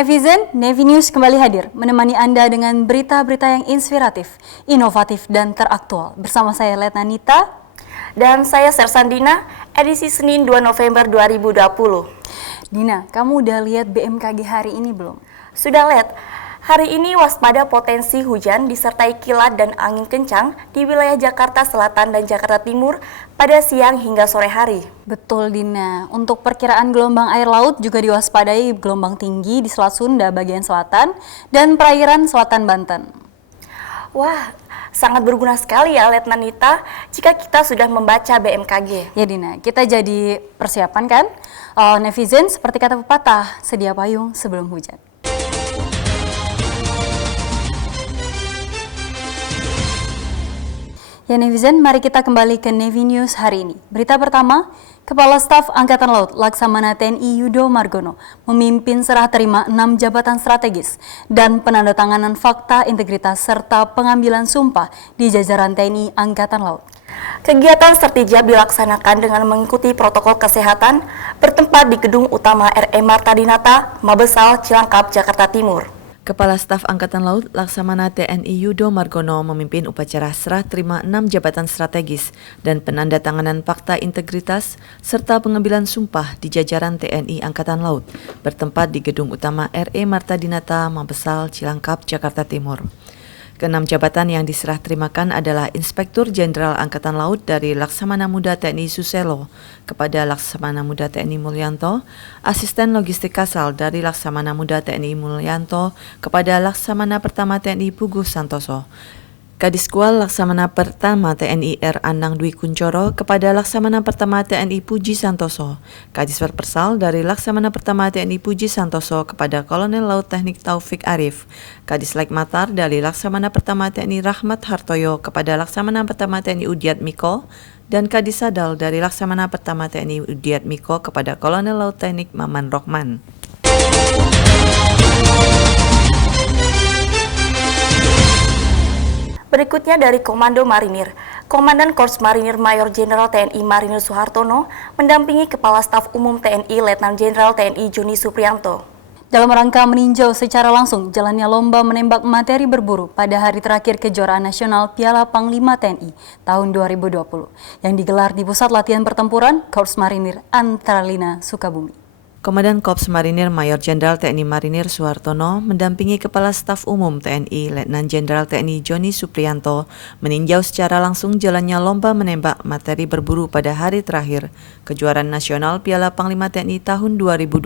netizen, Navy News kembali hadir menemani Anda dengan berita-berita yang inspiratif, inovatif, dan teraktual. Bersama saya Letnan Nita dan saya Sersan Dina, edisi Senin 2 November 2020. Dina, kamu udah lihat BMKG hari ini belum? Sudah lihat. Hari ini waspada potensi hujan disertai kilat dan angin kencang di wilayah Jakarta Selatan dan Jakarta Timur pada siang hingga sore hari. Betul Dina, untuk perkiraan gelombang air laut juga diwaspadai gelombang tinggi di Selat Sunda bagian selatan dan perairan selatan Banten. Wah, sangat berguna sekali ya Letnan Nita jika kita sudah membaca BMKG. Ya Dina, kita jadi persiapan kan? Netizen, seperti kata pepatah, sedia payung sebelum hujan. Ya netizen, mari kita kembali ke Navy News hari ini. Berita pertama, Kepala Staf Angkatan Laut Laksamana TNI Yudo Margono memimpin serah terima 6 jabatan strategis dan penandatanganan fakta integritas serta pengambilan sumpah di jajaran TNI Angkatan Laut. Kegiatan sertijab dilaksanakan dengan mengikuti protokol kesehatan bertempat di Gedung Utama RE Marta Dinata, Mabesal, Cilangkap, Jakarta Timur. Kepala Staf Angkatan Laut Laksamana TNI Yudo Margono memimpin upacara serah terima 6 jabatan strategis dan penandatanganan fakta integritas serta pengambilan sumpah di jajaran TNI Angkatan Laut bertempat di Gedung Utama RE Marta Dinata, Mabesal, Cilangkap, Jakarta Timur. Keenam jabatan yang diserah terimakan adalah Inspektur Jenderal Angkatan Laut dari Laksamana Muda TNI Suselo kepada Laksamana Muda TNI Mulyanto, Asisten Logistik Kasal dari Laksamana Muda TNI Mulyanto kepada Laksamana Pertama TNI Puguh Santoso, Kadiskual Laksamana Pertama TNI R. Anang Dwi Kuncoro kepada Laksamana Pertama TNI Puji Santoso, Kadisper Persal dari Laksamana Pertama TNI Puji Santoso kepada Kolonel Laut Teknik Taufik Arif, Kadislek Matar dari Laksamana Pertama TNI Rahmat Hartoyo kepada Laksamana Pertama TNI Udiat Miko, dan Kadisadal dari Laksamana Pertama TNI Udiat Miko kepada Kolonel Laut Teknik Maman Rohman. Berikutnya dari Komando Marinir, Komandan Korps Marinir Mayor Jenderal TNI Marinir Soehartono mendampingi Kepala Staf Umum TNI Letnan Jenderal TNI Joni Supriyanto. Dalam rangka meninjau secara langsung jalannya lomba menembak materi berburu pada hari terakhir kejuaraan nasional Piala Panglima TNI tahun 2020 yang digelar di Pusat Latihan Pertempuran Korps Marinir Antarlina Sukabumi. Komandan Korps Marinir Mayor Jenderal TNI Marinir Soehartono mendampingi Kepala Staf Umum TNI Letnan Jenderal TNI Joni Supriyanto meninjau secara langsung jalannya lomba menembak materi berburu pada hari terakhir kejuaraan nasional Piala Panglima TNI tahun 2020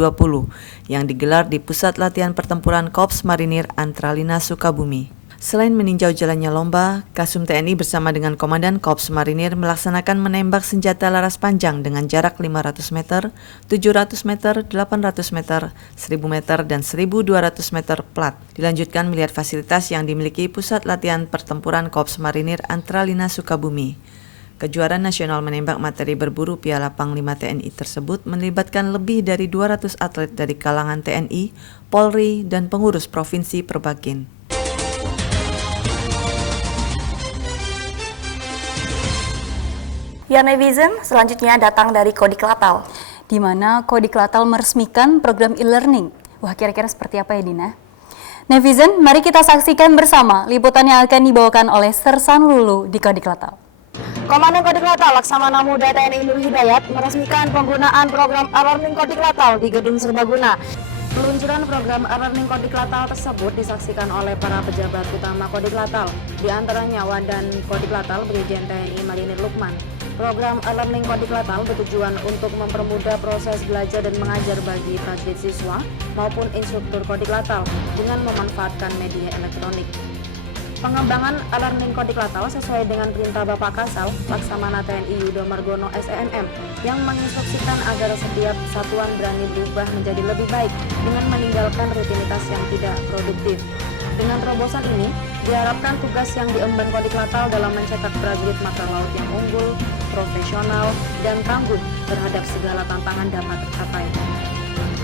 yang digelar di Pusat Latihan Pertempuran Korps Marinir Antarlina Sukabumi. Selain meninjau jalannya lomba, Kasum TNI bersama dengan Komandan Korps Marinir melaksanakan menembak senjata laras panjang dengan jarak 500 meter, 700 meter, 800 meter, 1000 meter, dan 1200 meter plat. Dilanjutkan melihat fasilitas yang dimiliki Pusat Latihan Pertempuran Korps Marinir Antarlina Sukabumi. Kejuaraan nasional menembak materi berburu Piala Panglima TNI tersebut melibatkan lebih dari 200 atlet dari kalangan TNI, Polri, dan pengurus provinsi Perbakin. Ya netizen, selanjutnya datang dari Kodik Latal, di mana Kodik Latal meresmikan program e-learning. Wah, kira-kira seperti apa ya Dina? Netizen, mari kita saksikan bersama liputan yang akan dibawakan oleh Sersan Lulu di Kodik Latal. Komandan Kodik Latal Laksamana Muda TNI Nur Hidayat meresmikan penggunaan program e-learning Kodik Latal di Gedung Serbaguna. Peluncuran program e-learning Kodik Latal tersebut disaksikan oleh para pejabat utama Kodik Latal, di antaranya Wadan Kodik Latal Brigjen TNI Marinir Lukman. Program e-learning Kodik Latal bertujuan untuk mempermudah proses belajar dan mengajar bagi prajurit siswa maupun instruktur Kodik Latal dengan memanfaatkan media elektronik. Pengembangan e-learning Kodik Latal sesuai dengan perintah Bapak Kasal, Laksamana TNI Yudo Margono SENM, yang menginstruksikan agar setiap satuan berani berubah menjadi lebih baik dengan meninggalkan rutinitas yang tidak produktif. Dengan terobosan ini, diharapkan tugas yang diemban Kodik Latal dalam mencetak prajurit mata laut yang unggul, profesional, dan tangguh terhadap segala tantangan dapat tercapai.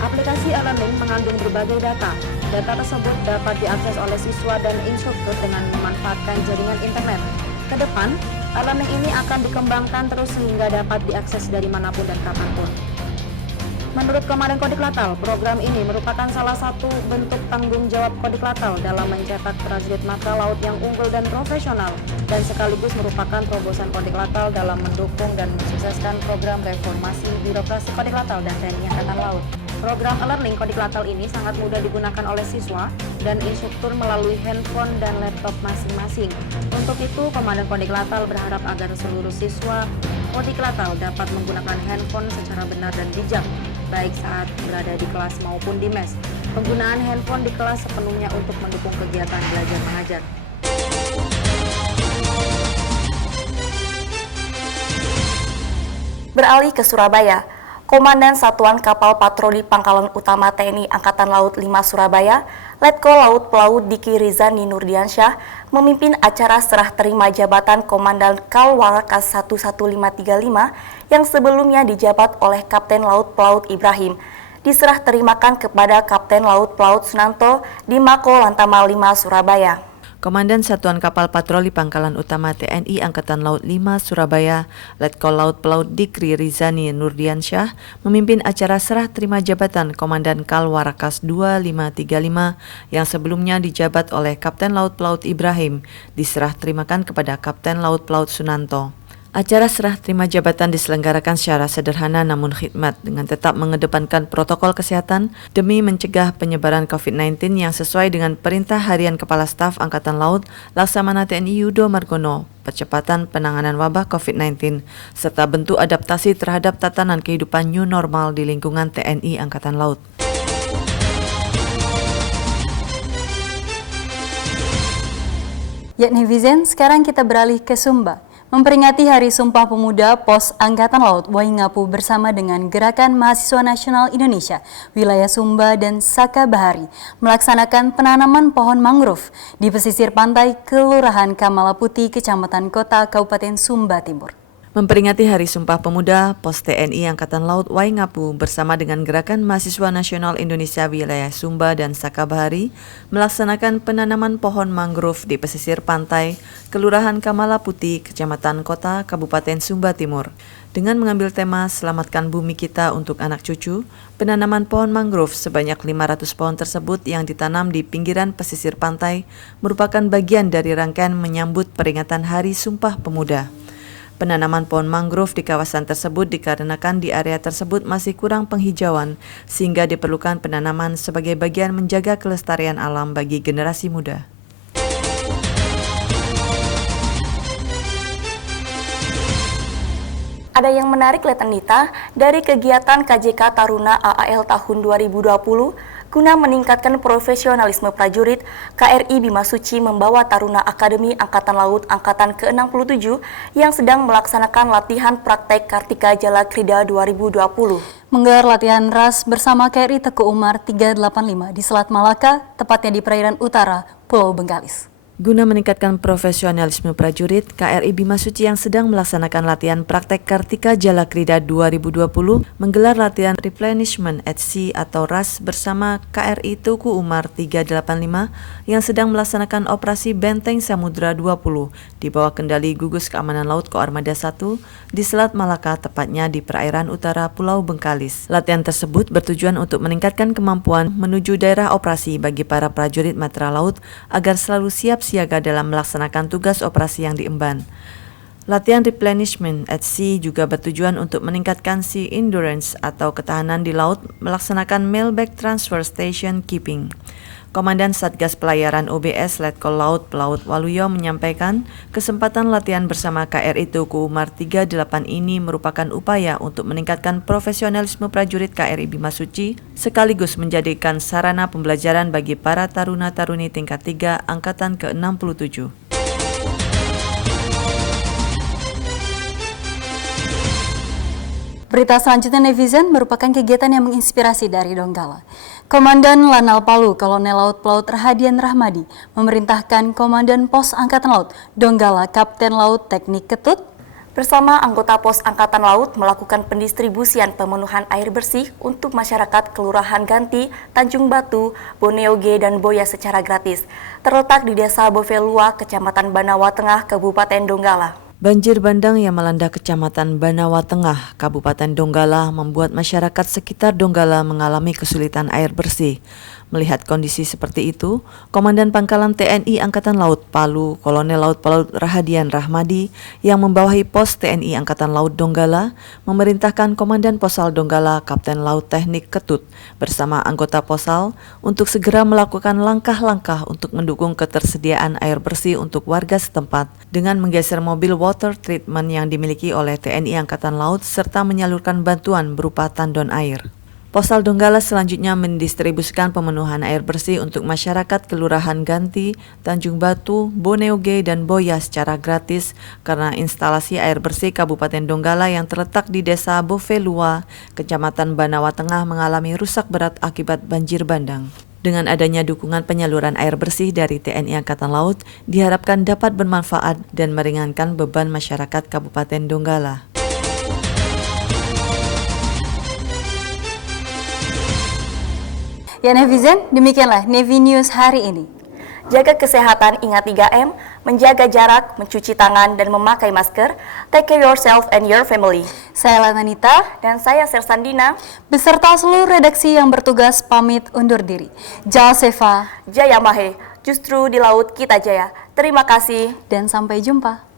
Aplikasi e-learning mengandung berbagai data. Data tersebut dapat diakses oleh siswa dan instruktur dengan memanfaatkan jaringan internet. Ke depan, e-learning ini akan dikembangkan terus sehingga dapat diakses dari manapun dan kapanpun. Menurut Komandan Kodiklatal, program ini merupakan salah satu bentuk tanggung jawab Kodiklatal dalam mencetak prajurit matra laut yang unggul dan profesional, dan sekaligus merupakan terobosan Kodiklatal dalam mendukung dan mensukseskan program reformasi birokrasi Kodiklatal dan TNI Angkatan Laut. Program e-learning Kodiklatal ini sangat mudah digunakan oleh siswa dan instruktur melalui handphone dan laptop masing-masing. Untuk itu, Komandan Kodiklatal berharap agar seluruh siswa Kodiklatal dapat menggunakan handphone secara benar dan bijak, baik saat berada di kelas maupun di mes. Penggunaan handphone di kelas sepenuhnya untuk mendukung kegiatan belajar mengajar. Beralih ke Surabaya, Komandan Satuan Kapal Patroli Pangkalan Utama TNI Angkatan Laut 5 Surabaya, Letkol Laut Pelaut Diki Rizani Nurdiansyah, memimpin acara serah terima jabatan Komandan Kal Warakas 11535 yang sebelumnya dijabat oleh Kapten Laut Pelaut Ibrahim. Diserah terimakan kepada Kapten Laut Pelaut Sunanto di Mako Lantama 5 Surabaya. Komandan Satuan Kapal Patroli Pangkalan Utama TNI Angkatan Laut 5 Surabaya, Letkol Laut Pelaut Dikri Rizani Nurdiansyah, memimpin acara serah terima jabatan Komandan Kal Warakas 2535 yang sebelumnya dijabat oleh Kapten Laut Pelaut Ibrahim, diserah terimakan kepada Kapten Laut Pelaut Sunanto. Acara serah terima jabatan diselenggarakan secara sederhana namun khidmat dengan tetap mengedepankan protokol kesehatan demi mencegah penyebaran COVID-19 yang sesuai dengan perintah harian Kepala Staf Angkatan Laut Laksamana TNI Yudo Margono, percepatan penanganan wabah COVID-19, serta bentuk adaptasi terhadap tatanan kehidupan new normal di lingkungan TNI Angkatan Laut. Ya netizen, sekarang kita beralih ke Sumba. Memperingati Hari Sumpah Pemuda, Pos Angkatan Laut Waingapu bersama dengan Gerakan Mahasiswa Nasional Indonesia, wilayah Sumba dan Sakabahari melaksanakan penanaman pohon mangrove di pesisir pantai Kelurahan Kamala Putih, Kecamatan Kota, Kabupaten Sumba Timur. Memperingati Hari Sumpah Pemuda, Pos TNI Angkatan Laut Waingapu bersama dengan Gerakan Mahasiswa Nasional Indonesia Wilayah Sumba dan Sakabahari melaksanakan penanaman pohon mangrove di pesisir pantai Kelurahan Kamala Putih, Kecamatan Kota, Kabupaten Sumba Timur. Dengan mengambil tema Selamatkan Bumi Kita untuk Anak Cucu, penanaman pohon mangrove sebanyak 500 pohon tersebut yang ditanam di pinggiran pesisir pantai merupakan bagian dari rangkaian menyambut peringatan Hari Sumpah Pemuda. Penanaman pohon mangrove di kawasan tersebut dikarenakan di area tersebut masih kurang penghijauan, sehingga diperlukan penanaman sebagai bagian menjaga kelestarian alam bagi generasi muda. Ada yang menarik Letenita dari kegiatan KJK Taruna AAL tahun 2020 guna meningkatkan profesionalisme prajurit. KRI Bima Suci membawa Taruna Akademi Angkatan Laut Angkatan ke-67 yang sedang melaksanakan latihan praktek Kartika Jalakrida 2020. Menggelar latihan ras bersama KRI Teku Umar 385 di Selat Malaka, tepatnya di perairan utara Pulau Bengkalis. Guna meningkatkan profesionalisme prajurit, KRI Bima Suci yang sedang melaksanakan latihan praktek Kartika Jalakrida 2020 menggelar latihan Replenishment at Sea atau RAS bersama KRI Teku Umar 385 yang sedang melaksanakan operasi Benteng Samudra 20 di bawah kendali Gugus Keamanan Laut Koarmada 1 di Selat Malaka, tepatnya di perairan utara Pulau Bengkalis. Latihan tersebut bertujuan untuk meningkatkan kemampuan menuju daerah operasi bagi para prajurit matra laut agar selalu siaga dalam melaksanakan tugas operasi yang diemban. Latihan Replenishment at Sea juga bertujuan untuk meningkatkan sea endurance atau ketahanan di laut melaksanakan mailback transfer station keeping. Komandan Satgas Pelayaran OBS Letkol Laut Pelaut Waluyo menyampaikan kesempatan latihan bersama KRI Teku Umar 38 ini merupakan upaya untuk meningkatkan profesionalisme prajurit KRI Bima Suci sekaligus menjadikan sarana pembelajaran bagi para taruna-taruni tingkat 3 Angkatan ke-67. Berita selanjutnya netizen merupakan kegiatan yang menginspirasi dari Donggala. Komandan Lanal Palu Kolonel Laut Pelaut Rahadian Rahmadi memerintahkan Komandan Pos Angkatan Laut Donggala Kapten Laut Teknik Ketut bersama anggota Pos Angkatan Laut melakukan pendistribusian pemenuhan air bersih untuk masyarakat Kelurahan Ganti, Tanjung Batu, Boneoge, dan Boya secara gratis. Terletak di Desa Bovelua, Kecamatan Banawa Tengah, Kabupaten Donggala. Banjir bandang yang melanda Kecamatan Banawa Tengah, Kabupaten Donggala membuat masyarakat sekitar Donggala mengalami kesulitan air bersih. Melihat kondisi seperti itu, Komandan Pangkalan TNI Angkatan Laut Palu, Kolonel Laut Pelaut Rahadian Rahmadi, yang membawahi pos TNI Angkatan Laut Donggala, memerintahkan Komandan Posal Donggala Kapten Laut Teknik Ketut bersama anggota Posal untuk segera melakukan langkah-langkah untuk mendukung ketersediaan air bersih untuk warga setempat dengan menggeser mobil water treatment yang dimiliki oleh TNI Angkatan Laut serta menyalurkan bantuan berupa tandon air. Posal Donggala selanjutnya mendistribusikan pemenuhan air bersih untuk masyarakat Kelurahan Ganti, Tanjung Batu, Boneoge, dan Boya secara gratis karena instalasi air bersih Kabupaten Donggala yang terletak di Desa Bovelua, Kecamatan Banawa Tengah mengalami rusak berat akibat banjir bandang. Dengan adanya dukungan penyaluran air bersih dari TNI Angkatan Laut, diharapkan dapat bermanfaat dan meringankan beban masyarakat Kabupaten Donggala. Ya netizen, demikianlah Nevi News hari ini. Jaga kesehatan, ingat 3M, menjaga jarak, mencuci tangan, dan memakai masker. Take care yourself and your family. Saya Lananita Dan saya Sersandina, beserta seluruh redaksi yang bertugas pamit undur diri. Jal Seva Jaya Mahe, justru di laut kita jaya. Terima kasih. dan sampai jumpa.